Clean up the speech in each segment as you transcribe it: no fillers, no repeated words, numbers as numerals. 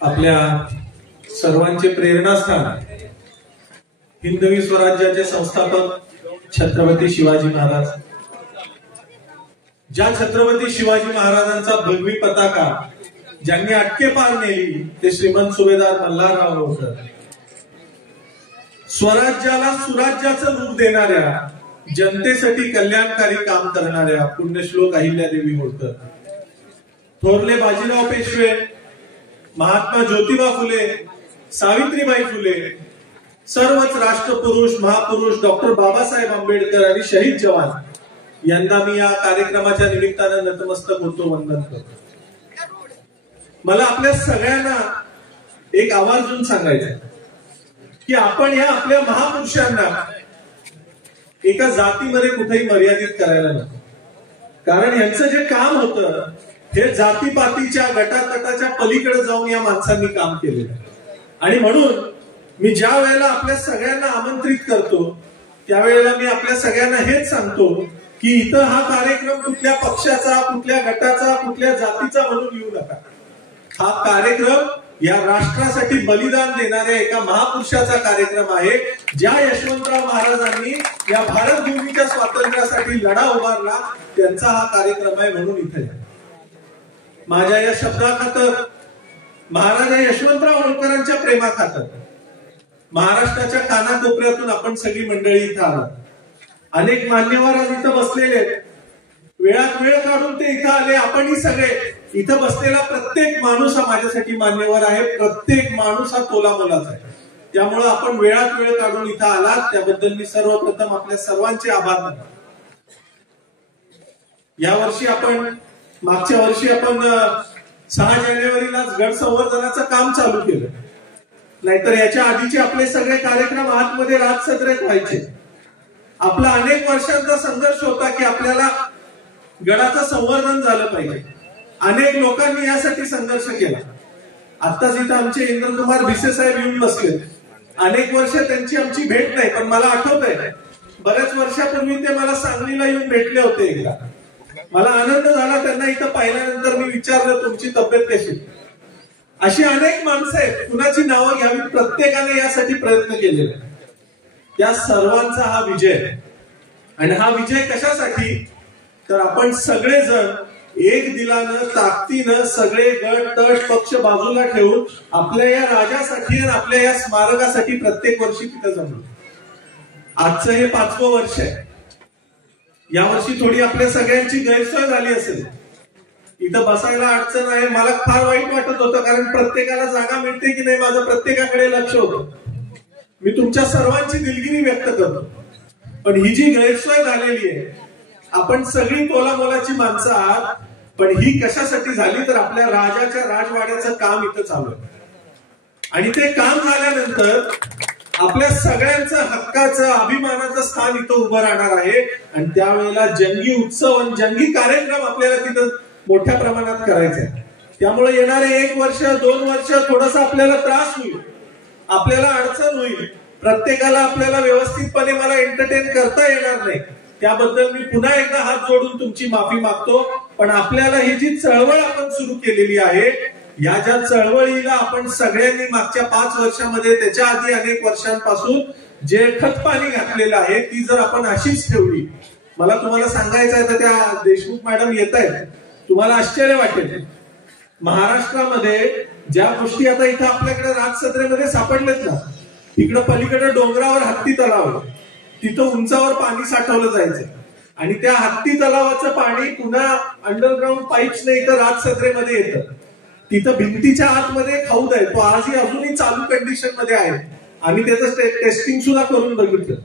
आपल्या सर्वांचे प्रेरणास्थान हिंदवी स्वराज्याचे संस्थापक छत्रपती शिवाजी महाराज। ज्या छत्रपती शिवाजी महाराजांचा भगवी पताका ज्यांनी अटके पार नेली ते श्रीमंत सुभेदार मल्हारराव होळकर। स्वराज्याला सुराज्याचं रूप देणाऱ्या, जनतेसाठी कल्याणकारी काम करणाऱ्या पुण्यश्लोक अहिल्यादेवी होळकर। थोरले बाजीराव पेशवे, महात्मा ज्योतिबा फुले, सावित्रीबाई फुले, सर्वच राष्ट्रपुरुष महापुरुष डॉक्टर बाबासाहेब आंबेडकर आणि शहीद जवान यांना मी या कार्यक्रमाच्या निमित्तानं नतमस्तक होतो, वंदन करतो। मला आपल्या सगळ्यांना एक आवर्जून सांगायचं आहे की आपण या आपल्या महापुरुषांना एका जातीमध्ये कुठेही मर्यादित करायला नको, कारण यांचं जे काम होतं हे जातीपातीच्या गटातटाच्या पलीकडे जाऊन या माणसांनी काम केलेलं आहे। आणि म्हणून मी ज्या वेळेला आपल्या सगळ्यांना आमंत्रित करतो त्यावेळेला मी आपल्या सगळ्यांना हेच सांगतो की इथं हा कार्यक्रम कुठल्या पक्षाचा, कुठल्या गटाचा, कुठल्या जातीचा म्हणून येऊ नका। हा कार्यक्रम या राष्ट्रासाठी बलिदान देणाऱ्या एका महापुरुषाचा कार्यक्रम आहे, ज्या यशवंतराव महाराजांनी या भारत भूमीच्या स्वातंत्र्यासाठी लढा उभारला त्यांचा हा कार्यक्रम आहे। म्हणून इथे माझ्या या शब्दाखातर, महाराजा यशवंतराव होळकरांच्या प्रेमाखातर महाराष्ट्राच्या कानाकोपऱ्यातून आपण सगळी मंडळी इथं आलात। अनेक मान्यवर आज इथं बसलेले, वेळात वेळ काढून ते इथं आले। आपणही सगळे इथं बसलेला प्रत्येक माणूस हा माझ्यासाठी मान्यवर आहे, प्रत्येक माणूस हा तोलामोलाचा आहे। त्यामुळे आपण वेळात वेळ काढून इथं आलात त्याबद्दल मी सर्वप्रथम आपल्या सर्वांचे आभार मानतो। यावर्षी आपण, मागच्या वर्षी आपण 6 जानेवारीलाच गड संवर्धनाचं काम चालू केलं, नाहीतर याच्या आधीचे आपले सगळे कार्यक्रम आतमध्ये राजसत्रेत व्हायचे। आपला अनेक वर्षांचा संघर्ष होता की आपल्याला गडाचं संवर्धन झालं पाहिजे। अनेक लोकांनी यासाठी संघर्ष केला। आताच इथं आमचे इंद्रकुमार भिसे साहेब येऊन बसले, अनेक वर्ष त्यांची आमची भेट नाही, पण मला आठवतंय बऱ्याच वर्षापूर्वी ते मला सांगलीला येऊन भेटले होते एकदा। मला आनंद झाला त्यांना इथं पाहिल्यानंतर। मी विचारलं तुमची तब्येत कशी? अशी अनेक माणसं आहेत, कुणाची नावं घ्यावी, प्रत्येकाने यासाठी प्रयत्न केलेले। त्या सर्वांचा हा विजय आहे। आणि हा विजय कशासाठी? तर आपण सगळेजण एक दिलानं, ताकदीनं, सगळे गट तट पक्ष बाजूला ठेवून आपल्या या राजासाठी आणि आपल्या या स्मारकासाठी प्रत्येक वर्षी तिथं जमलो। आजचं हे 5वं वर्ष आहे। यावर्षी थोडी आपल्या सगळ्यांची गैरसोय झाली असेल, इथं बसायला अडचण आहे। मला फार वाईट वाटत होतं, कारण प्रत्येकाला जागा मिळते की नाही माझं प्रत्येकाकडे लक्ष होतं। मी तुमच्या सर्वांची दिलगिरी व्यक्त करतो, पण ही जी गैरसोय झालेली आहे, आपण सगळी तोलामोलाची माणसं आहात, पण ही कशासाठी झाली? तर आपल्या राजाच्या राजवाड्याचं काम इथं चालू आहे। आणि ते काम झाल्यानंतर आपल्या सगळ्यांचं हक्काचं, अभिमानाचं स्थान इथं उभं राहणार आहे। आणि त्यावेळेला जंगी उत्सव आणि जंगी कार्यक्रम आपल्याला तिथं मोठ्या प्रमाणात करायचे आहे। त्यामुळे येणारे 1 वर्ष 2 वर्ष थोडासा आपल्याला त्रास होईल, आपल्याला अडचण होईल, प्रत्येकाला आपल्याला व्यवस्थितपणे मला एंटरटेन करता येणार नाही। त्याबद्दल मी पुन्हा एकदा हात जोडून तुमची माफी मागतो। पण आपल्याला ही जी चळवळ आपण सुरू केलेली आहे, या ज्या चळवळीला आपण सगळ्यांनी मागच्या 5 वर्षामध्ये, त्याच्या आधी अनेक वर्षांपासून जे खतपाणी घातलेलं आहे, ती जर आपण अशीच ठेवली, मला तुम्हाला सांगायचं आहे तर त्या देशमुख मॅडम येत आहेत, तुम्हाला आश्चर्य वाटेल। महाराष्ट्रामध्ये ज्या गोष्टी आता इथं आपल्याकडे राजसत्रेमध्ये सापडलेत ना, इकडं पलीकडे डोंगरावर हत्ती तलाव, तिथं उंचावर पाणी साठवलं जायचं आणि त्या हत्ती तलावाचं पाणी पुन्हा अंडरग्राऊंड पाईप्सने इथं राजसत्रेमध्ये येतं। तिथं भिंतीच्या आतमध्ये हौद आहे, तो आजही अजूनही चालू कंडिशन मध्ये आहे। आम्ही त्याचं टेस्टिंग सुद्धा करून बघितलं।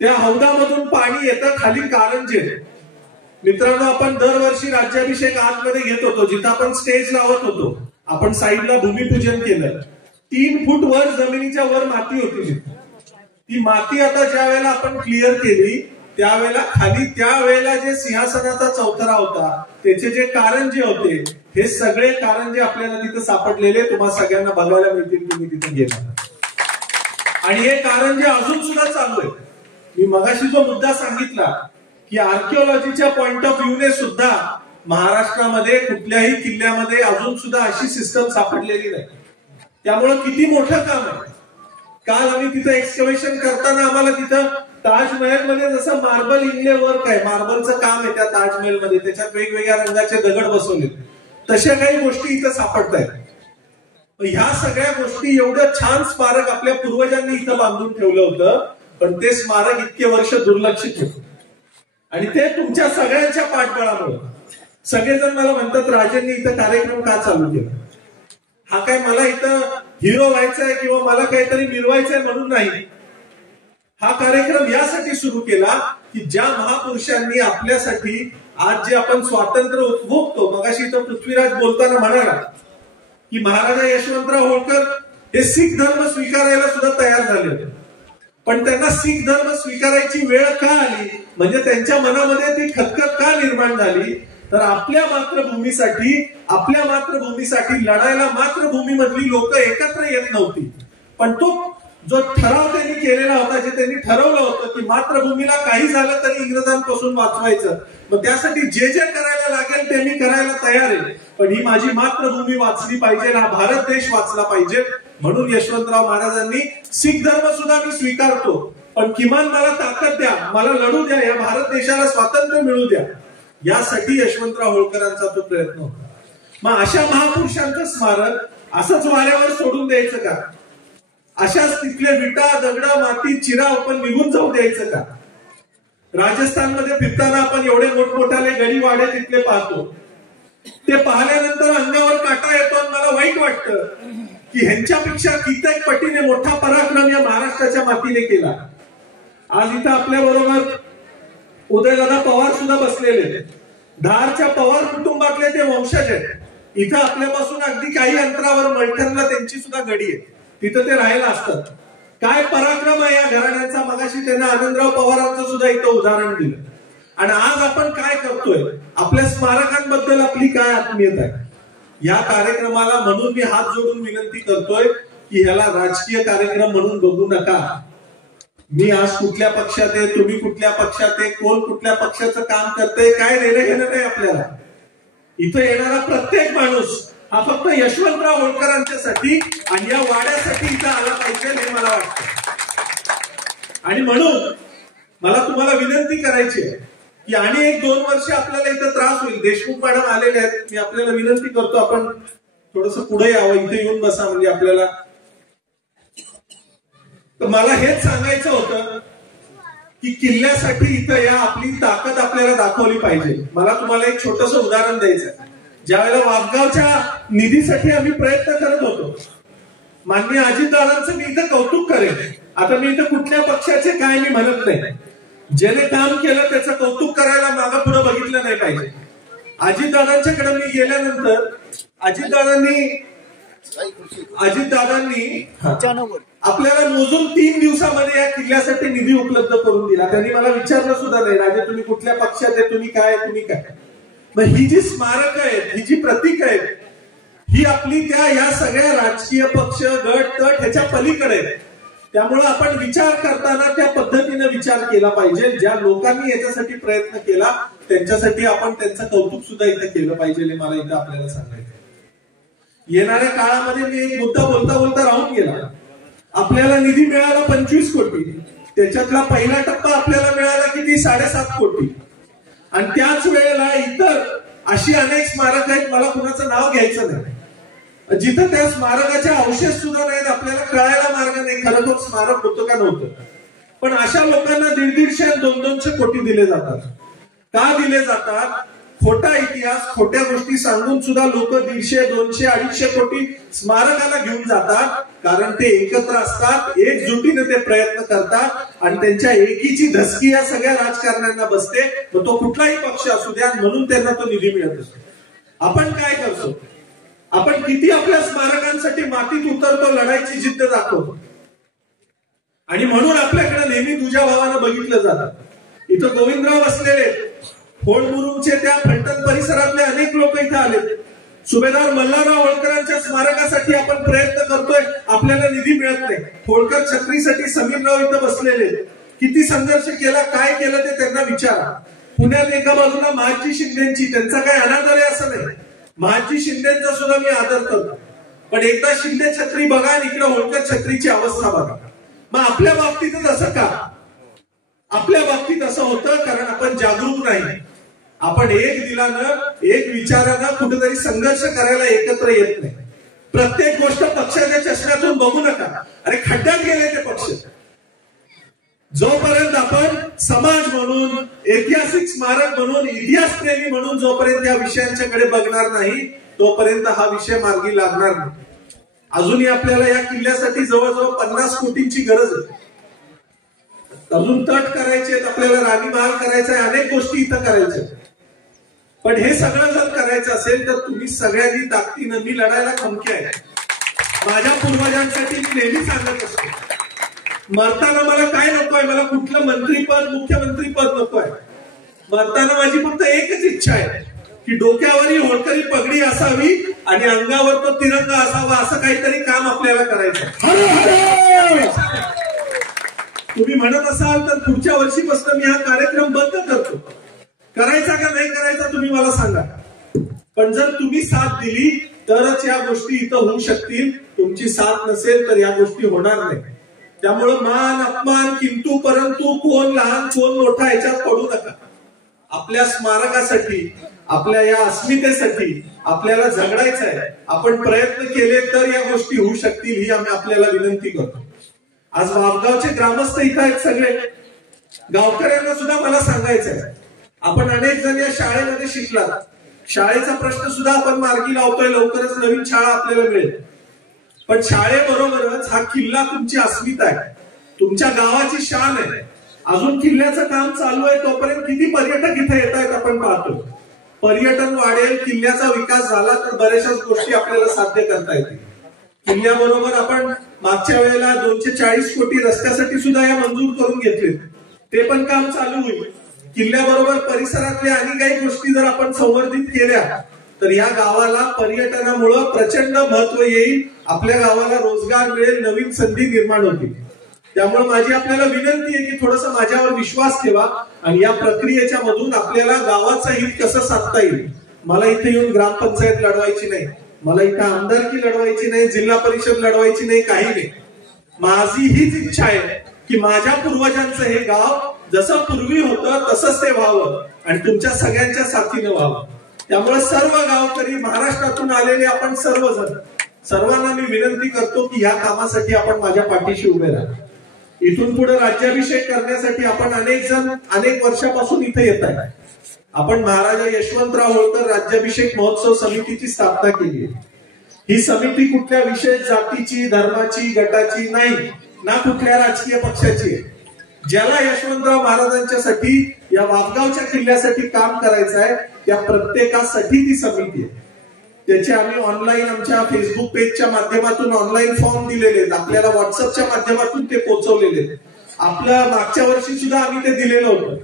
त्या हौदामधून पाणी येतं खाली कारंजे। मित्रांनो, आपण दरवर्षी राज्याभिषेक आतमध्ये घेत होतो, जिथं आपण स्टेज लावत होतो, आपण साईडला भूमिपूजन केलं। 3 फूट वर जमिनीच्या वर माती होती। ती माती आता ज्या वेळेला आपण क्लिअर केली त्यावेळेला खाली त्यावेळेला जे सिंहासनाचा चौथरा होता, त्याचे जे कारंजे होते, हे सगळे कारंजे आपल्याला तिथं सापडलेले तुम्हा सगळ्यांना बघायला मिळतील, तुम्ही तिथे गेला। आणि हे कारंजे अजून सुद्धा चालू आहे। मी मगाशी जो मुद्दा सांगितला की आर्किओलॉजीच्या पॉइंट ऑफ व्ह्यूने सुद्धा महाराष्ट्रामध्ये कुठल्याही किल्ल्यामध्ये अजून सुद्धा अशी सिस्टम सापडलेली नाही. त्यामुळं किती मोठं काम आहे. काल आम्ही तिथं एक्सकव्हेशन करताना आम्हाला तिथं ताजमहल मध्ये जसं मार्बल इनले वर्क आहे, मार्बलचं काम आहे त्या ताजमहल मध्ये, त्याच्यात वेगवेगळ्या रंगाचे दगड बसवले, तशा काही गोष्टी इथं सापडत आहेत. ह्या सगळ्या गोष्टी एवढं छान स्मारक आपल्या पूर्वजांनी इथं बांधून ठेवलं होतं, पण ते स्मारक इतके वर्ष दुर्लक्षित होतं. आणि ते तुमच्या सगळ्यांच्या पाठबळामुळे. सगळेजण मला म्हणतात राजेंनी इथं कार्यक्रम का चालू केला. हा काय मला इथं हिरो व्हायचा आहे किंवा मला काहीतरी मिळवायचंय म्हणून नाही. हा कार्यक्रम यासाठी सुरू केला की ज्या महापुरुषांनी आपल्यासाठी आज जे आपण स्वातंत्र्य उपभोगतो, मगाशी इथं पृथ्वीराज बोलताना म्हणाला की महाराजा यशवंतराव होळकर हे शीख धर्म स्वीकारायला सुद्धा तयार झाले होते, पण त्यांना शीख धर्म स्वीकारायची वेळ का आली, म्हणजे त्यांच्या मनामध्ये ती खतखत का निर्माण झाली, तर आपल्या मातृभूमीसाठी लढायला मातृभूमीमधली लोक एकत्र येत नव्हती. पण तो जो ठराव त्यांनी केलेला होता, जे त्यांनी ठरवलं होतं की मातृभूमीला काही झालं तरी इंग्रजांपासून वाचवायचं, मग त्यासाठी जे जे करायला लागेल ते मी करायला तयार आहे, पण ही माझी मातृभूमी वाचली पाहिजे, हा भारत देश वाचला पाहिजे. म्हणून यशवंतराव महाराजांनी शीख धर्म सुद्धा मी स्वीकारतो, पण किमान मला ताकद द्या, मला लढू द्या, या भारत देशाला स्वातंत्र्य मिळू द्या. यासाठी यशवंतराव होळकरांचा तो प्रयत्न होता. मग अशा महापुरुषांचं स्मारक असंच वाऱ्यावर सोडून द्यायचं का? अशाच तिथले विटा, दगड, माती, चिरा आपण निघून जाऊ द्यायचं का? राजस्थानमध्ये फिरताना आपण एवढे मोठमोठाले गडी वाडे तिथले पाहतो. ते पाहिल्यानंतर अंगावर काटा येतो आणि मला वाईट वाटतं की ह्यांच्यापेक्षा कित्येक पटीने मोठा पराक्रम या महाराष्ट्राच्या मातीने केला. आज इथं आपल्या बरोबर उदयदादा पवार सुद्धा बसलेले, धारच्या पवार कुटुंबातले ते वंशज आहेत. इथं आपल्यापासून अगदी काही अंतरावर मलठणला त्यांची सुद्धा गडी आहे, तिथं ते राहायला असतात. काय पराक्रम आहे या घराण्यांचा. मगाशी त्यांना आनंदराव पवारांचं सुद्धा इथं उदाहरण दिलं. आणि आज आपण काय करतोय, आपल्या स्मारकांबद्दल आपली काय आत्मीयता आहे. या कार्यक्रमाला म्हणून मी हात जोडून विनंती करतोय की ह्याला राजकीय कार्यक्रम म्हणून बघू नका. मी आज कुठल्या पक्षात आहे, तुम्ही कुठल्या पक्षात आहे, कोण कुठल्या पक्षाचं काम करतंय, काय देणं घेणं नाही आपल्याला. इथं येणारा प्रत्येक माणूस हा फक्त यशवंतराव होळकरांच्यासाठी आणि या वाड्यासाठी इथं आला पाहिजे हे मला वाटतं. आणि म्हणून मला तुम्हाला विनंती करायची आहे की आणि 1-2 वर्ष आपल्याला इथं त्रास होईल. देशमुख मॅडम आलेले आहेत, मी आपल्याला विनंती करतो आपण थोडस पुढे यावं, इथे येऊन बसा, म्हणजे आपल्याला. तर मला हेच सांगायचं होतं की किल्ल्यासाठी इथं या आपली ताकद आपल्याला दाखवली पाहिजे. मला तुम्हाला एक छोटस उदाहरण द्यायचं आहे. ज्यावेळेला वाघगावच्या निधीसाठी आम्ही प्रयत्न करत होतो, माननीय अजितदादांचं मी इथं कौतुक करेन. आता मी इथं कुठल्या पक्षाचे काय मी म्हणत नाही, ज्याने काम केलं त्याचं कौतुक करायला मागं पुढे बघितलं नाही पाहिजे. अजितदादांच्याकडे मी गेल्यानंतर अजितदादांनी आपल्याला मोजून 3 दिवसामध्ये या किल्ल्यासाठी निधी उपलब्ध करून दिला. त्यांनी मला विचारलं सुद्धा नाही, राजे तुम्ही कुठल्या पक्षात आहे, तुम्ही काय. मग ही जी स्मारक आहेत, ही जी प्रतीक आहेत, ही आपली या सगळ्या राजकीय पक्ष, गट, तट ह्याच्या पलीकडे आहे. त्यामुळे आपण विचार करताना त्या पद्धतीने विचार केला पाहिजे. ज्या लोकांनी याच्यासाठी प्रयत्न केला त्यांच्यासाठी आपण त्यांचं कौतुक सुद्धा इथं केलं पाहिजे हे मला इथं आपल्याला सांगायचं. येणाऱ्या काळामध्ये मी एक मुद्दा बोलता राहून गेला. आपल्याला निधी मिळाला 25 कोटी, त्याच्यातला पहिला टप्पा आपल्याला मिळाला किती 7.5 कोटी. आणि त्याच वेळेला इतर अशी अनेक स्मारक आहेत, मला कुणाचं नाव घ्यायचं नाही, जिथं त्या स्मारकाचे अवशेष सुद्धा नाहीत, आपल्याला कळायला मार्ग नाही खरं तो स्मारक होतं का नव्हतं. पण अशा लोकांना 150-200 कोटी दिले जातात. का दिले जातात? खोटा इतिहास, खोट्या गोष्टी सांगून सुद्धा लोक 150, 200, 250 कोटी स्मारकाला घेऊन जातात. कारण ते एकत्र असतात, एकजुटीने ते प्रयत्न करतात आणि त्यांच्या एकीची धसकी या सगळ्या राजकारण्यांना बसते. मग तो कुठलाही पक्ष असू द्या, म्हणून त्यांना तो निधी मिळत असतो. आपण काय करतो? आपण किती आपल्या स्मारकांसाठी मातीत उतरतो, लढायची जिद्द दाखवतो. आणि म्हणून आपल्याकडे नेहमी तुझ्या भावानं बघितलं जातं. इथं गोविंदराव बसलेले, फोडमुरुमचे त्या फलटण परिसरातले अनेक लोक इथं आले. सुभेदार मल्हारराव होळकरांच्या स्मारकासाठी आपण प्रयत्न करतोय, आपल्याला निधी मिळत नाही. होळकर छत्रीसाठी समीरराव इथं बसलेले, किती संघर्ष केला, काय केलं ते त्यांना विचारा. पुण्यात एका बाजूला महाजी शिंदेची, त्यांचा काही अनादर आहे असं नाही, महाजी शिंदेचा सुद्धा मी आदर करतो, पण एकदा शिंदे छत्री बघा आणि इकडे होळकर छत्रीची अवस्था बघा. मग आपल्या बाबतीतच असं का? आपल्या बाबतीत असं होतं कारण आपण जागरूक नाही. आपण एक दिलानं, एक विचारानं कुठेतरी संघर्ष करायला एकत्र येत नाही. प्रत्येक गोष्ट पक्षाच्या चष्म्यातून बघू नका. अरे खड्ड्यात गेले ते पक्ष. जोपर्यंत आपण समाज म्हणून, ऐतिहासिक स्मारक म्हणून, इतिहास प्रेमी म्हणून जोपर्यंत या विषयांच्याकडे बघणार नाही तोपर्यंत हा विषय मार्गी लागणार नाही. अजूनही आपल्याला या किल्ल्यासाठी जवळजवळ 50 कोटींची गरज आहे. अजून तट करायचे, आपल्याला राणीमहाल करायचा आहे, अनेक गोष्टी इथं करायच्या. पण हे सगळं जर करायचं असेल तर तुम्ही सगळ्यांनी ताकदीनं, मी लढायला खमकी आहे. माझ्या पूर्वजांसाठी मी नेहमी सांगत असतो, मरताना मला काय नको आहे, मला कुठलं मंत्रीपद, मुख्यमंत्रीपद नको आहे. मरताना माझी फक्त एकच इच्छा आहे की डोक्यावरही होळकरी पगडी असावी आणि अंगावर तो तिरंगा असावा. असं काहीतरी काम आपल्याला करायचं. तुम्ही म्हणत असाल तर पुढच्या वर्षीपासून मी हा कार्यक्रम बंद करतो. करायचा का नाही करायचा तुम्ही मला सांगा. पण जर तुम्ही साथ दिली तरच या गोष्टी इथं होऊ शकतील. तुमची साथ नसेल तर या गोष्टी होणार नाही. त्यामुळे मान, अपमान, किंतु परंतु, कोण लहान कोण मोठा याच्यात पडू नका. आपल्या स्मारकासाठी, आपल्या या अस्मितेसाठी आपल्याला झगडायचं आहे. आपण प्रयत्न केले तर या गोष्टी होऊ शकतील ही आम्ही आपल्याला विनंती करतो. आज वापगावचे ग्रामस्थ इथं आहेत सगळे. गावकऱ्यांना सुद्धा मला सांगायचं आहे, आपण अनेक जण या शाळेमध्ये शिकलात. शाळेचा प्रश्न सुद्धा आपण मार्गी लावतोय. लवकरच नवीन शाळा आपल्याला मिळेल. पण शाळेबरोबरच हा किल्ला तुमची अस्मिता आहे, तुमच्या गावाची शान आहे. अजून किल्ल्याचं काम चालू आहे तोपर्यंत किती पर्यटक इथे येत आहेत आपण पाहतो. पर्यटन वाढेल, किल्ल्याचा विकास झाला तर बऱ्याचशाच गोष्टी आपल्याला साध्य करता येतील. किल्ल्याबरोबर आपण मागच्या वेळेला 240 कोटी रस्त्यासाठी सुद्धा या मंजूर करून घेतले. ते पण काम चालू होईल. किल्ल्याबरोबर परिसरातल्या आणि काही गोष्टी जर आपण संवर्धित केल्या तर या गावाला पर्यटनामुळे प्रचंड महत्व येईल. आपल्या गावाला रोजगार मिळेल, नवीन संधी निर्माण होतील. त्यामुळे माझी आपल्याला विनंती आहे की थोडस माझ्यावर विश्वास ठेवा आणि या प्रक्रियेच्या मधून आपल्याला गावाचं हित कसं साधता येईल. मला इथे येऊन ग्रामपंचायत लढवायची नाही, मला इथं आमदारकी लढवायची नाही, जिल्हा परिषद लढवायची नाही, काही नाही. माझी हीच इच्छा आहे की माझ्या पूर्वजांचं हे गाव जसं पूर्वी होतं तसंच ते व्हावं आणि तुमच्या सगळ्यांच्या साथीनं व्हावं. त्यामुळे सर्व गावकरी, महाराष्ट्रातून आलेले आपण सर्वजण, सर्वांना मी विनंती करतो की ह्या कामासाठी आपण माझ्या पाठीशी उभे राहा. इथून पुढे राज्याभिषेक करण्यासाठी आपण अनेक जण अनेक वर्षापासून इथे येत आहे. आपण महाराजा यशवंतराव होळकर राज्याभिषेक महोत्सव समितीची स्थापना केली. ही समिती कुठल्या विशेष जातीची, धर्माची, गटाची नाही, ना कुठल्या राजकीय पक्षाची. ज्याला यशवंतराव महाराजांच्यासाठी, या वापगावच्या किल्ल्यासाठी काम करायचं आहे त्या प्रत्येकासाठी ती समिती आहे. त्याचे आम्ही ऑनलाईन आमच्या फेसबुक पेजच्या माध्यमातून ऑनलाईन फॉर्म दिलेले आहेत. आपल्याला व्हॉट्सअपच्या माध्यमातून ते पोहोचवलेले आहेत. आपल्या मागच्या वर्षी सुद्धा आम्ही ते दिलेलं होतं.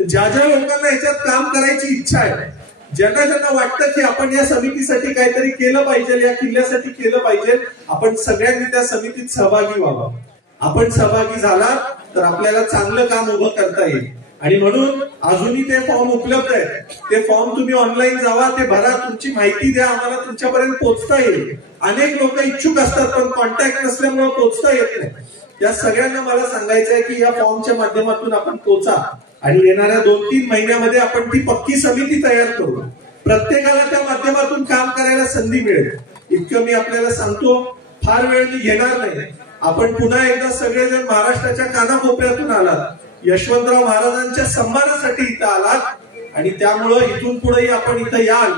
ज्या ज्या लोकांना याच्यात काम करायची इच्छा आहे, ज्यांना ज्यांना वाटतं की आपण या समितीसाठी काहीतरी केलं पाहिजे, या किल्ल्यासाठी केलं पाहिजे, आपण सगळ्यांनी त्या समितीत सहभागी व्हावं. आपण सहभागी झाला तर आपल्याला चांगलं काम उभं करता येईल. आणि म्हणून अजूनही ते फॉर्म उपलब्ध आहेत. ते फॉर्म तुम्ही ऑनलाईन जावा, ते भरा, तुमची माहिती द्या, आम्हाला तुमच्यापर्यंत पोहोचता येईल. अनेक लोक इच्छुक असतात पण कॉन्टॅक्ट नसल्यामुळे पोहोचता येत नाही. या सगळ्यांना मला सांगायचं आहे की या फॉर्मच्या माध्यमातून आपण पोहोचा आणि येणाऱ्या 2-3 महिन्यामध्ये आपण ती पक्की समिती तयार करू. प्रत्येकाला त्या माध्यमातून काम करायला संधी मिळेल. इतकं मी आपल्याला सांगतो. फार वेळ मी घेणार नाही. आपण पुन्हा एकदा सगळेजण महाराष्ट्राच्या कानाकोपऱ्यातून आलात, यशवंतराव महाराजांच्या सन्मानासाठी इथं आलात आणि त्यामुळं इथून पुढेही आपण इथं याल.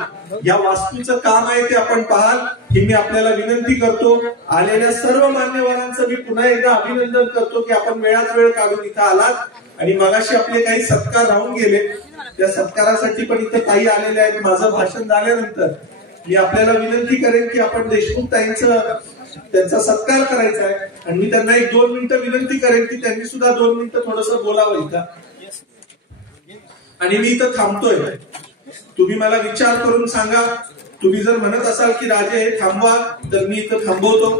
या वास्तूचं काम आहे ते आपण पाहाल ही मी आपल्याला विनंती करतो. आलेल्या सर्व मान्यवरांचं मी पुन्हा एकदा अभिनंदन करतो की आपण वेळात वेळ काढून इथं आलात. आणि मगाशी आपले काही सत्कार राहून गेले, त्या सत्कारासाठी पण इथं काही आलेले आहेत. माझं भाषण झाल्यानंतर मी आपल्याला विनंती करेन की आपण देशमुख ताईंचं त्यांचा सत्कार करायचा आहे आणि मी त्यांना 1-2 मिनिटं विनंती करेन की त्यांनी सुद्धा 2 मिनिटं थोडंसं बोलावं इथं. आणि मी इथं थांबतोय. तुम्ही मला विचार करून सांगा. तुम्ही जर म्हणत असाल की राजे हे थांबवा तर मी इथं थांबवतो.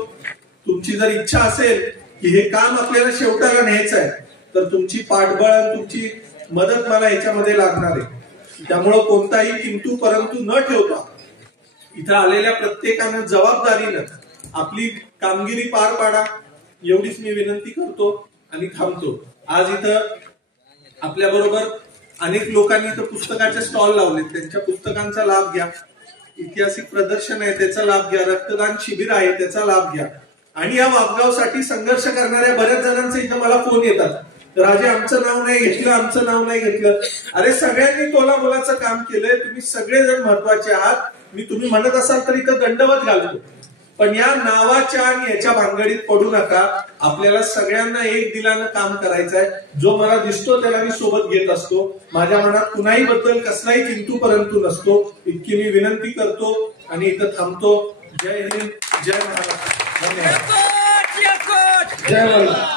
तुमची जर इच्छा असेल की हे काम आपल्याला शेवटाला न्यायचं आहे तर तुमची पाठबळ, तुमची मदत मला याच्यामध्ये लागणार आहे. त्यामुळं कोणताही किंतु परंतु न ठेवता इथं आलेल्या प्रत्येकानं जबाबदारीनं आपली कामगिरी पार पाडा, एवढीच मी विनंती करतो आणि थांबतो. आज इथं आपल्या बरोबर अनेक लोकांनी इथं पुस्तकाचे स्टॉल लावले, त्यांच्या पुस्तकांचा लाभ घ्या. ऐतिहासिक प्रदर्शन आहे त्याचा लाभ घ्या, रक्तदान शिबिर आहे त्याचा लाभ घ्या. आणि या वापगावसाठी संघर्ष करणाऱ्या बऱ्याच जणांचे इथं मला फोन येतात, राजे आमचं नाव नाही घेतलं, आमचं नाव नाही घेतलं. अरे सगळ्यांनी तोला मोलाचं काम केलंय, तुम्ही सगळेजण महत्वाचे आहात. मी तुम्ही म्हणत असाल तर इथं दंडवत घालतो, पण या नावाच्या आणि याच्या भानगडीत पडू नका. आपल्याला सगळ्यांना एक दिलानं काम करायचं आहे. जो मला दिसतो त्याला मी सोबत घेत असतो. माझ्या मनात कुणाही बद्दल कसलाही किंतु परंतु नसतो. इतकी मी विनंती करतो आणि इथं थांबतो. जय हिंद, जय महाराष्ट्र, धन्यवाद. जय वल्लभ.